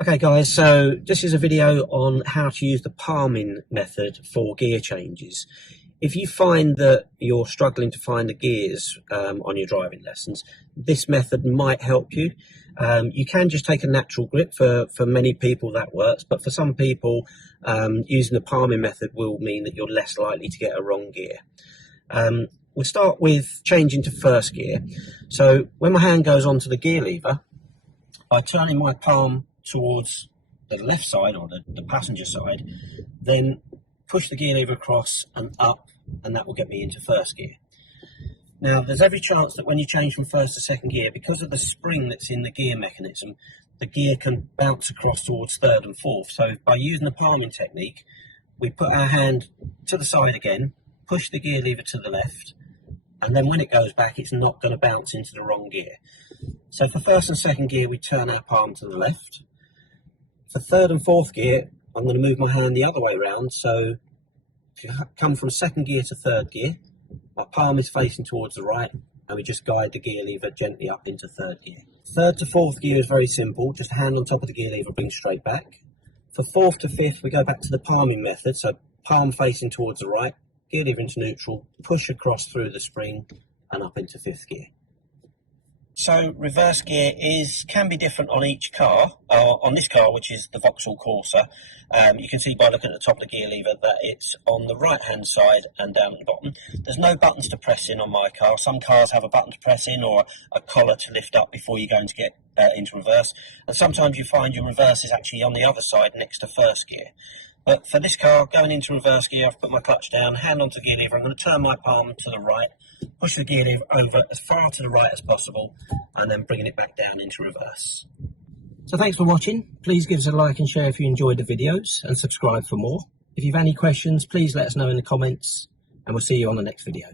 Okay guys, so this is a video on how to use the palming method for gear changes. If you find that you're struggling to find the gears on your driving lessons, this method might help you. You can just take a natural grip. For many people that works, but for some people using the palming method will mean that you're less likely to get a wrong gear. We'll start with changing to first gear. So when my hand goes onto the gear lever, by turning my palm towards the left side or the passenger side, then push the gear lever across and up, and that will get me into first gear. Now there's every chance that when you change from first to second gear, because of the spring that's in the gear mechanism, the gear can bounce across towards third and fourth. So by using the palming technique, we put our hand to the side again, push the gear lever to the left, and then when it goes back, it's not going to bounce into the wrong gear. So for first and second gear, we turn our palm to the left. For third and fourth gear, I'm going to move my hand the other way around. So if you come from second gear to third gear, my palm is facing towards the right, and we just guide the gear lever gently up into third gear. Third to fourth gear is very simple. Just hand on top of the gear lever, bring straight back. For fourth to fifth, we go back to the palming method. So palm facing towards the right, gear lever into neutral, push across through the spring and up into fifth gear. So reverse gear can be different on each car. On this car, which is the Vauxhall Corsa, you can see by looking at the top of the gear lever that it's on the right hand side and down at the bottom. There's no buttons to press in on my car. Some cars have a button to press in or a collar to lift up before you're going to get into reverse, and sometimes you find your reverse is actually on the other side next to first gear. But for this car, going into reverse gear, I've put my clutch down, hand onto the gear lever. I'm going to turn my palm to the right, push the gear lever over as far to the right as possible, and then bringing it back down into reverse. So thanks for watching. Please give us a like and share if you enjoyed the videos, and subscribe for more. If you've any questions, please let us know in the comments, and we'll see you on the next video.